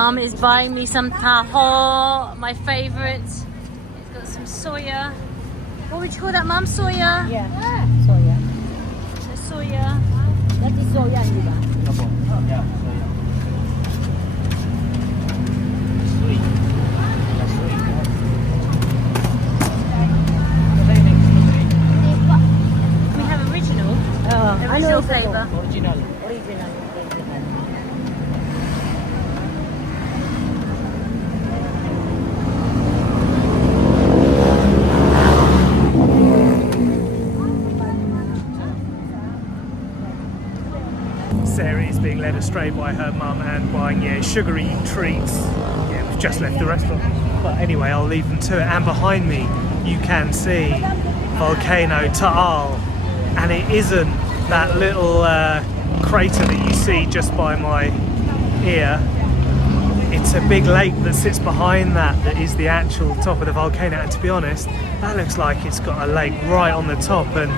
Mum is buying me some taho, my favourite. It's got some soya. What would you call that, Mum? Soya? Yeah, soya. So soya. That is soya, di ba? Yeah. Sweet. We have original. Original flavour. Original. Sarah is being led astray by her mum and buying sugary treats. Yeah, we've just left the restaurant. But anyway, I'll leave them to it. And behind me, you can see Volcano Taal. And it isn't that little crater that you see just by my ear. It's a big lake that sits behind that is the actual top of the volcano. And to be honest, that looks like it's got a lake right on the top. And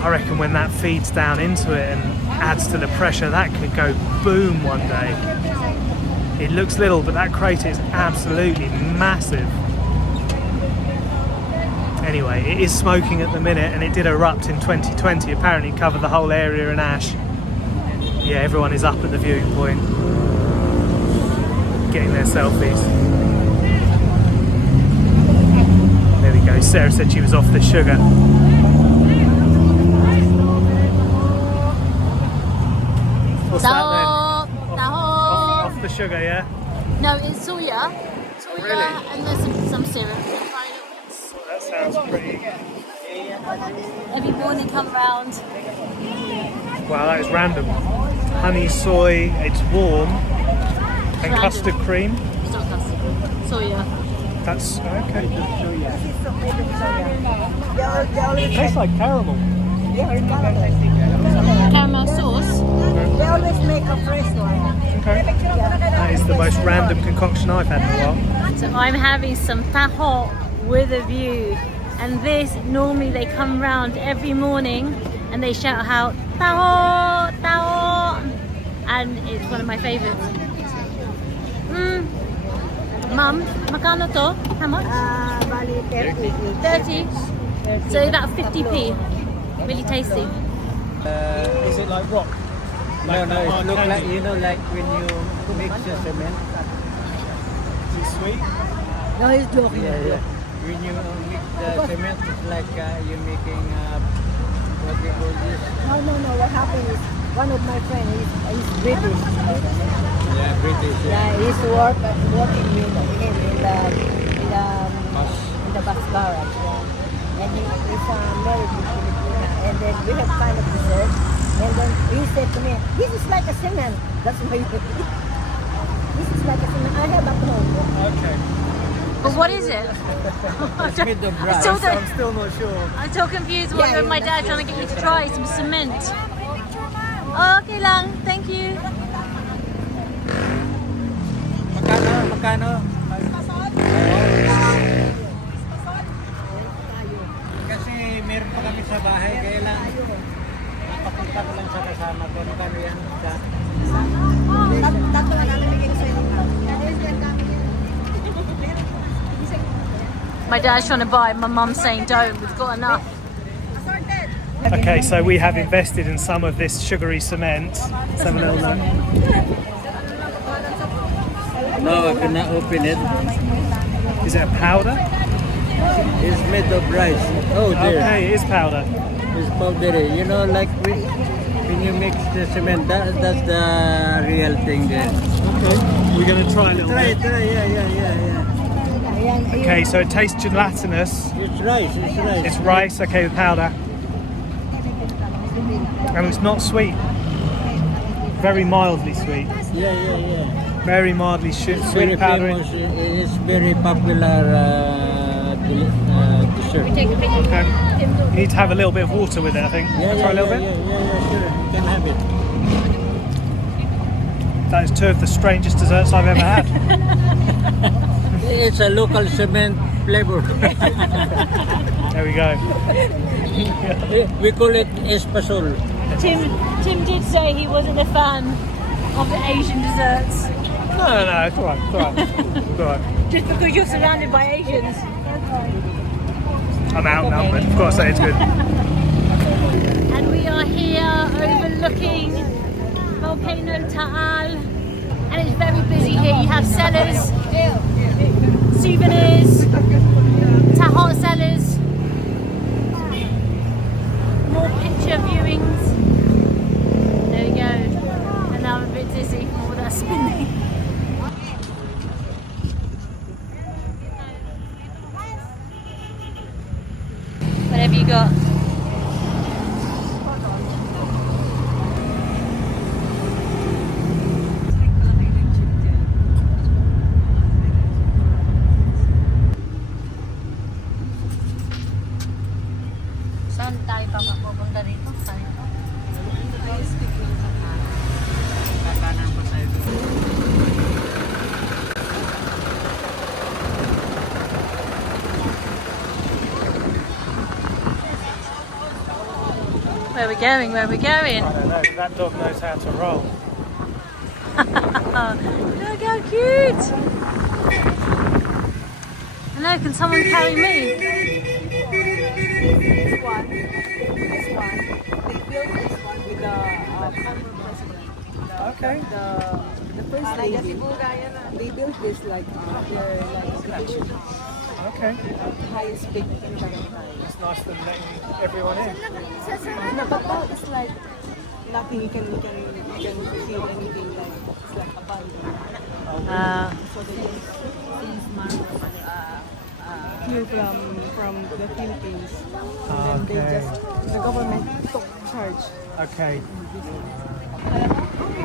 I reckon when that feeds down into it and adds to the pressure, that could go boom one day. It looks little, but that crater is absolutely massive. Anyway, it is smoking at the minute, and it did erupt in 2020. Apparently covered the whole area in ash. Yeah, everyone is up at the viewpoint, getting their selfies. There we go. Sarah said she was off the sugar. What's that then? Taho. Off the sugar, yeah? No, it's soya. Soya, Really? and there's some syrup. That sounds pretty... Every morning come round. Wow, that is random. Honey, soy, it's warm. And Random. custard cream. It's not custard. Soya. That's okay. It Tastes like caramel. Caramel sauce. They always make a fresh one. Okay. That is the most random concoction I've had in a while. So I'm having some taho with a view. And this, normally they come round every morning and they shout out, taho, taho. And it's one of my favourites. Mum, magkano to? How much? Bali 30. 30. So about 50p. Really tasty. Is it like rock? No, it looks like, like when you mix the cement. Is it sweet? No, he's joking. Yeah. When you mix the cement, it's like you're making, what they call this? No. What happened is one of my friends, he's British. Yeah, British. Yeah, he's working with him in the bus garage. Yeah. And he's married to Filipino. And then we have kind of dessert. And then he said to me, this is like a cement. That's why this is like a cement. I have at home. Okay. But what is it? It's made of brass. I'm still not sure. still confused. What Yeah, my dad trying to get you to try some cement. Okay lang, thank you. Magkano? Kasi meron pa kami sa bahay, kaya lang papunta ko lang sa kasama ko. Magkano yan? Tatlo na nabigay ko sa inyo. My dad's trying to buy, my mum's saying don't, we've got enough. Okay, so we have invested in some of this sugary cement. Let's have a little look. No, I cannot open it. Is it a powder? It's made of rice. Oh dear. Okay, it is powder. It's powdery. Like when you mix the cement, that's the real thing there. Okay, we're going to try a little Try, bit. yeah. Okay, so it tastes gelatinous. It's rice. It's rice, okay, with powder. And it's not sweet. Very mildly sweet. Yeah. Very mildly sweet Very powder. famous. It's very popular dessert. Take a picture. Okay. You need to have a little bit of water with it, I think. Yeah, Try a little bit. Yeah, sure. You can have it. That is two of the strangest desserts I've ever had. It's a local cement flavor. There we go. We call it espasol. Tim did say he wasn't a fan of the Asian desserts. No, it's alright, it's alright. It's alright. Just because you're surrounded by Asians. I'm outnumbered. I've got to say it's good. And we are here overlooking Volcano Taal. And it's very busy here. You have sellers, souvenirs, Taho sellers, more picture viewings. There we go. And now I'm a bit dizzy from all that spinning. What have you got? Saan tayo pa mapupunta dito? Saan? Where are we going? Where are we going? I don't know, that dog knows how to roll. Look how cute! Hello, can someone carry me? This one, they built this one with the former president. Okay. The first lady. They built this like their exhibition. Okay. Highest peak in Tagaytay. It's nice them letting everyone in. No, but that is like nothing. You can feel anything like it's like abandoned. So they just these marbles here from the Philippines. And then they just the government took charge. Okay.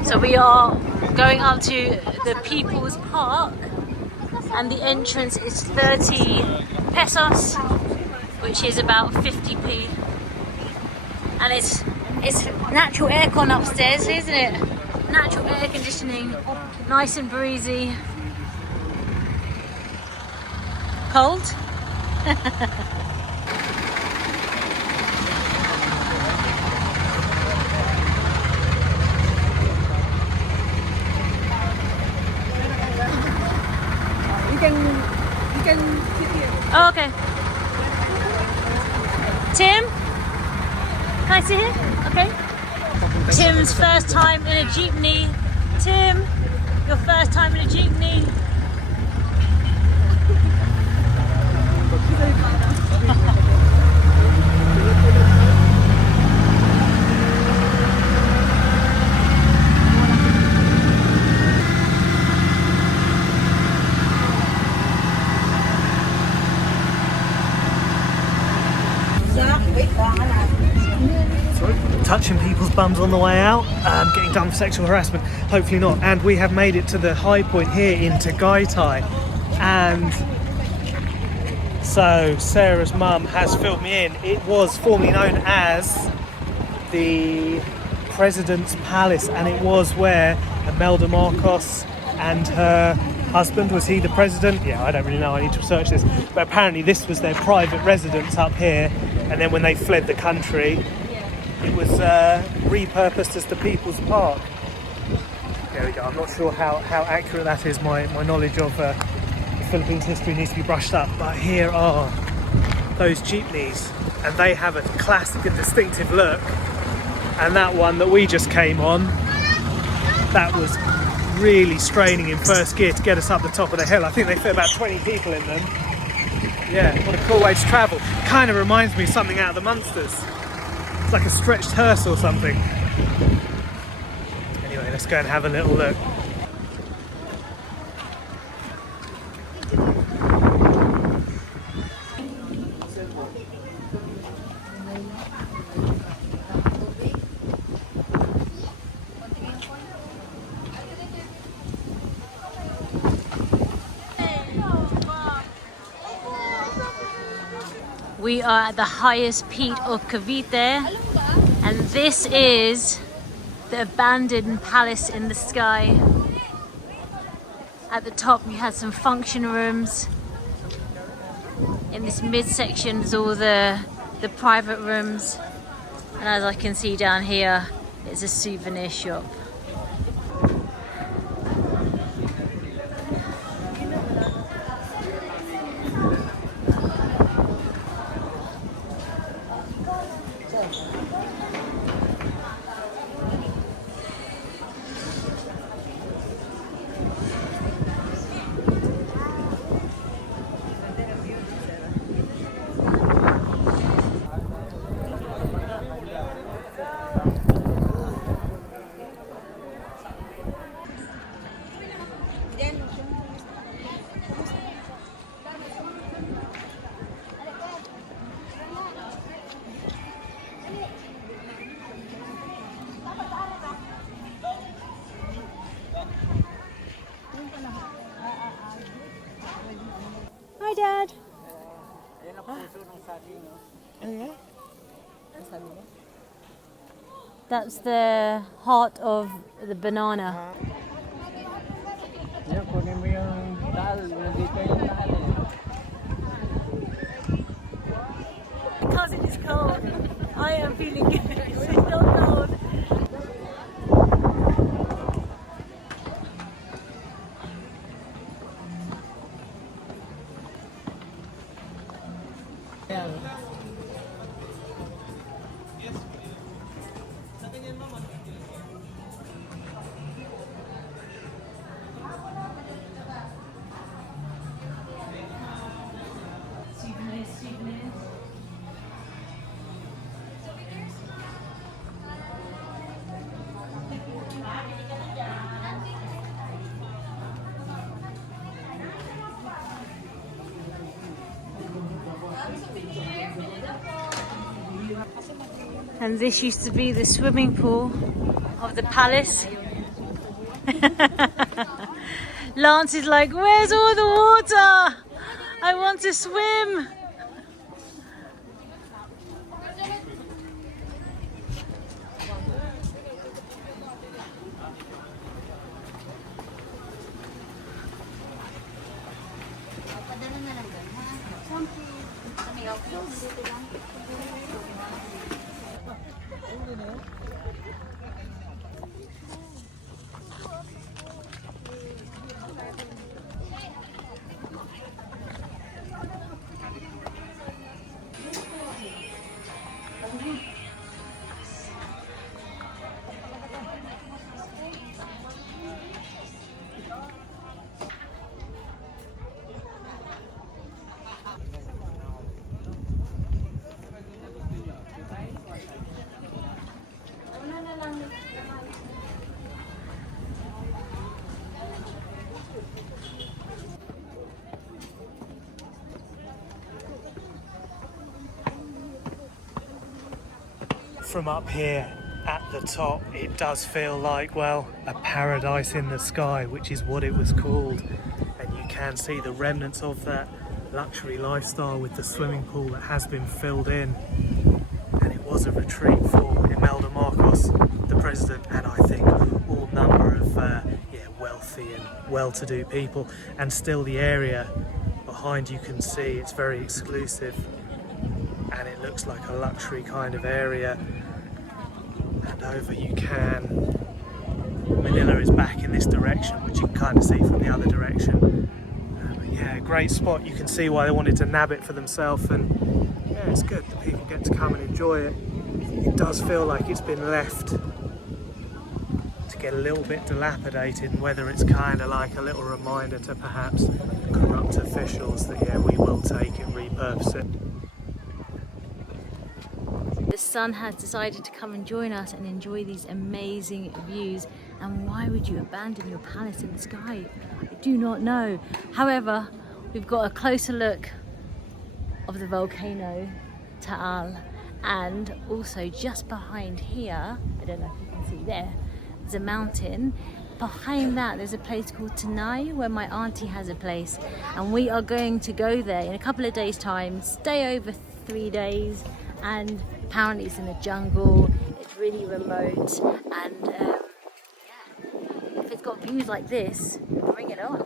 So we are going up to the People's Park and the entrance is 30 pesos, which is about 50p. And it's natural aircon upstairs, isn't it? Natural air conditioning, nice and breezy. Cold? You can sit here. Oh, okay. Tim? Can I sit here? Okay. Tim's first time in a jeepney. Tim, your first time in a jeepney. Touching people's bums on the way out, getting done for sexual harassment, hopefully not. And we have made it to the high point here in Tagaytay. And so Sarah's mum has filled me in. It was formerly known as the President's Palace, and it was where Imelda Marcos and her husband, was he the president? Yeah, I don't really know, I need to research this. But apparently this was their private residence up here, and then when they fled the country, it was repurposed as the People's Park. There we go. I'm not sure how accurate that is. My knowledge of the Philippines history needs to be brushed up. But here are those jeepneys, and they have a classic and distinctive look. And that one that we just came on, that was really straining in first gear to get us up the top of the hill. I think they fit about 20 people in them. Yeah, what a cool way to travel. Kind of reminds me of something out of the Munsters. It's like a stretched hearse or something. Anyway, let's go and have a little look. We are at the highest peak of Cavite, and this is the abandoned palace in the sky. At the top you had some function rooms. In this midsection is all the private rooms, and as I can see down here, it's a souvenir shop. Ano yan? Ang sabi mo? That's the heart of the banana. Yan, kunin mo yung taal. Nandito yung taal. Because it is cold, I am feeling good. It's so cold. Yan. And this used to be the swimming pool of the palace. Lance is like, where's all the water? I want to swim. From up here at the top, it does feel like, well, a paradise in the sky, which is what it was called. And you can see the remnants of that luxury lifestyle with the swimming pool that has been filled in. And it was a retreat for Imelda Marcos, the president, and I think all number of wealthy and well-to-do people. And still the area behind you can see it's very exclusive, and it looks like a luxury kind of area. And over you can, Manila is back in this direction, which you can kind of see from the other direction. But yeah, great spot. You can see why they wanted to nab it for themselves, and yeah, it's good. The people get to come and enjoy it. It does feel like it's been left to get a little bit dilapidated, and whether it's kind of like a little reminder to perhaps corrupt officials that yeah, we will take and repurpose it. The sun has decided to come and join us and enjoy these amazing views. And why would you abandon your palace in the sky? I do not know. However, we've got a closer look of the Volcano Taal, and also just behind here, I don't know if you can see there, there's a mountain. Behind that there's a place called Tanay where my auntie has a place, and we are going to go there in a couple of days time, stay over 3 days, and apparently it's in the jungle, it's really remote, and yeah, if it's got views like this, bring it on.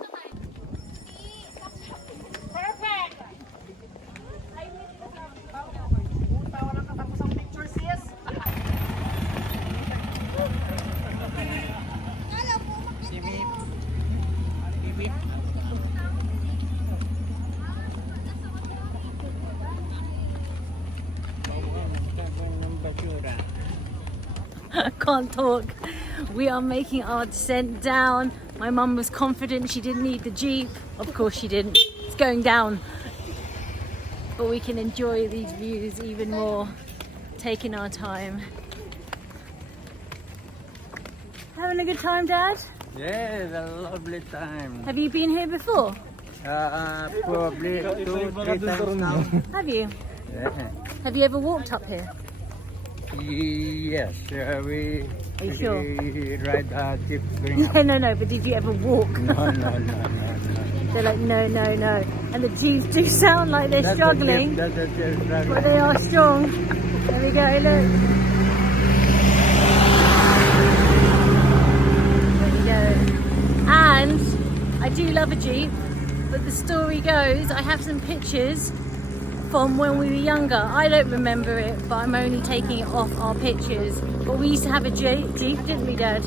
I can't talk. We are making our descent down. My mum was confident she didn't need the jeep. Of course she didn't. It's going down. But we can enjoy these views even more, taking our time. Having a good time, Dad? Yes, a lovely time. Have you been here before? Probably 2-3 times now. Have you? Yeah. Have you ever walked up here? Yes, we Are you sure? ride a jeep. Yeah, no, but did you ever walk? No. They're like, no, no, no. And the Jeeps do sound like they're struggling, That's the Jeep struggling. but they are strong. There we go, look. There we go. And I do love a Jeep, but the story goes, I have some pictures from when we were younger. I don't remember it, but I'm only taking it off our pictures. But we used to have a Jeep, didn't we, Dad?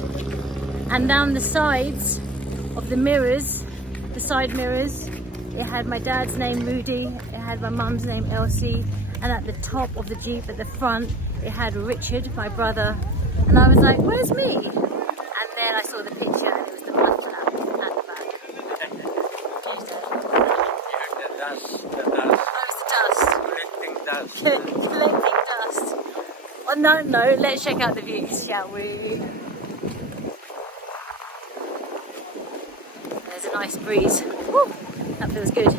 And down the sides of the mirrors, the side mirrors, it had my dad's name, Rudy, it had my mum's name, Elsie, and at the top of the Jeep at the front, it had Richard, my brother. And I was like, where's me? And then I saw the picture and it was the mud flap at the back. The dust. Collecting Dust. dust. On that note, let's check out the views, shall we? There's a nice breeze. Woo, that feels good.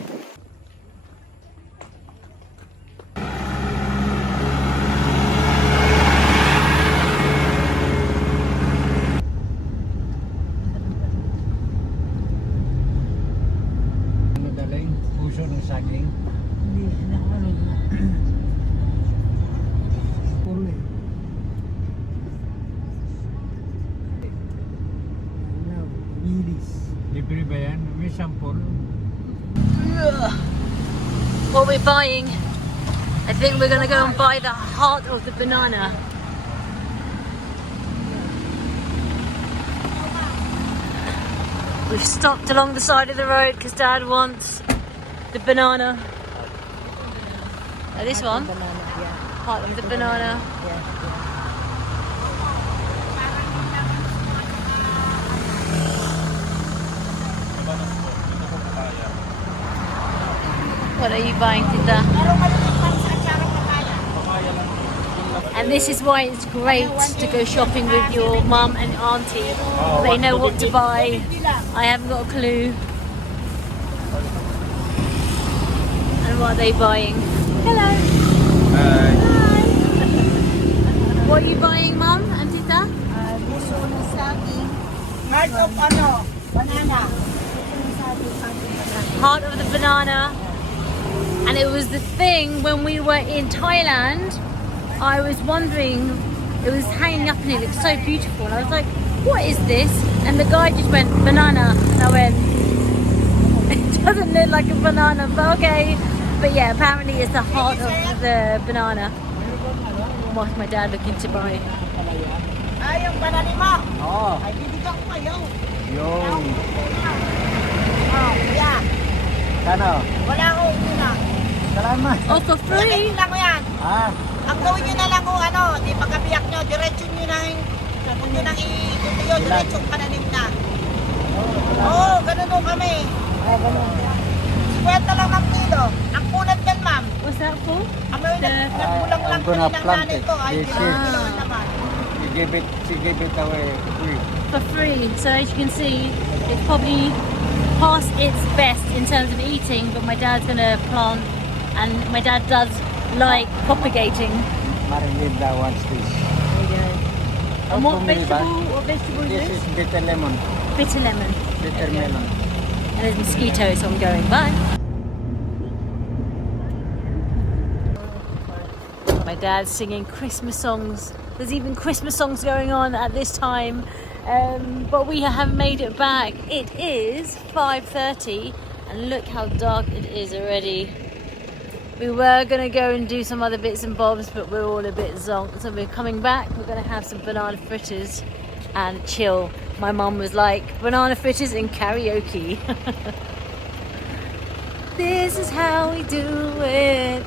Madaling puso ng saging. Libre ba yan? May sample. What we're buying, I think we're gonna go and buy the heart of the banana. We've stopped along the side of the road because Dad wants the banana. This one, Banana, yeah. heart of the banana. Yeah. What are you buying, Tita? And this is why it's great to go shopping with your mum and auntie. They know what to buy. I haven't got a clue. And what are they buying? Hello. Hi. What are you buying, Mum and Tita? Puso ng saging. Heart of banana. Heart of the banana. And it was the thing when we were in Thailand. I was wondering, it was hanging up and it looked so beautiful. And I was like, what is this? And the guy just went, banana. And I went, it doesn't look like a banana, but okay. But yeah, apparently it's the heart of the banana. What's my dad looking to buy? Ay, yung banana mo. Oh. Ay, bibigyan ko kayo. Yung. Oh, yeah. Kano? Wala akong una. Salamat. Oh, for free? Lang ko yan. Ah. Ang gawin nyo na lang kung di pagkabiyak nyo, diretsyon nyo na kung nyo nang itutuyo, diretsyon pananim na. Oo, ganun o kami. Oo, ganun. 50 lang ang kilo. Ang kunat yan, ma'am. What's that for? Kami nagkulang lang I'm kami gonna ng plant nanay it ko. Ay, this year. naman. She gave it away free. For free. So as you can see, it's probably past its best in terms of eating, but my dad's gonna plant, and my dad does like propagating. Marinda wants this. There we go. And what Bumili ba? vegetable is This this? is bitter lemon. Bitter lemon. Bitter melon. And there's mosquitoes, so I'm going. Bye. My dad's singing Christmas songs. There's even Christmas songs going on at this time. But we have made it back. It is 5:30 and look how dark it is already. We were going to go and do some other bits and bobs, but we're all a bit zonked. So we're coming back. We're going to have some banana fritters and chill. My mum was like, banana fritters and karaoke. This is how we do it.